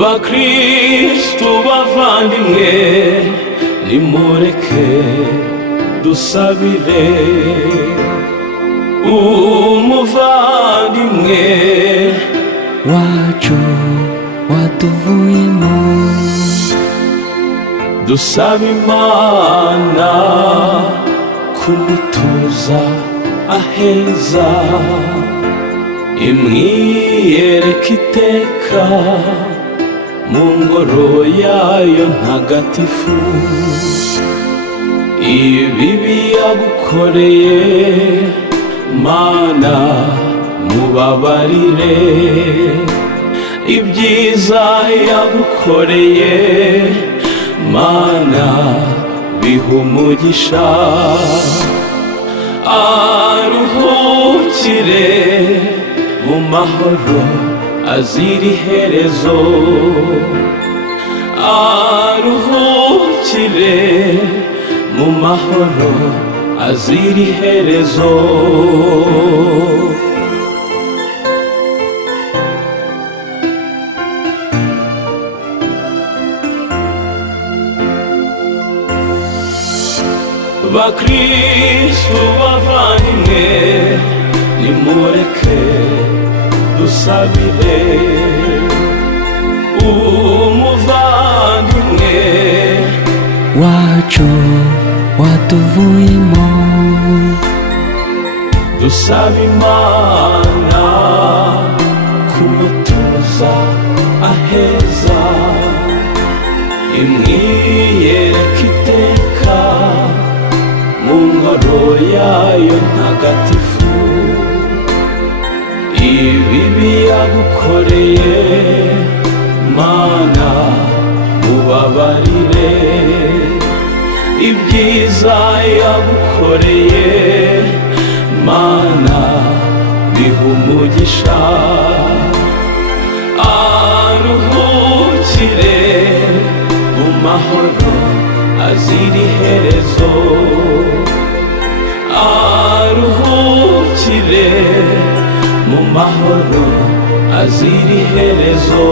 bakristu bavandimwe, nimureke dusabire umuvandimwe wacu watuvuyemo. Dusaba Imana kumutuza aheza, imwiyereka iteka mu ngoro yayo ntagatifu. Ibibi yagukoreye Mana mubabarire, ibyiza yagukoreye Mana biha umugisha. Aruhukire mu mahoro azira iherezo, aruhukire mu mahoro azira iherezo. bakristu bavandimwe, nimureke dusabire umuvandimwe wacu watuvuyemo. Dusaba Imana kumutuza aheza, imwiyereka iteka mu ngoro yayo ntagatifu. Ibibi yagukoreye Mana mubabarire, ibyiza yagukoreye Mana biha umugisha. Aruhukire mu mahoro azira iherezo, aruhukire mu mahoro azira iherezo.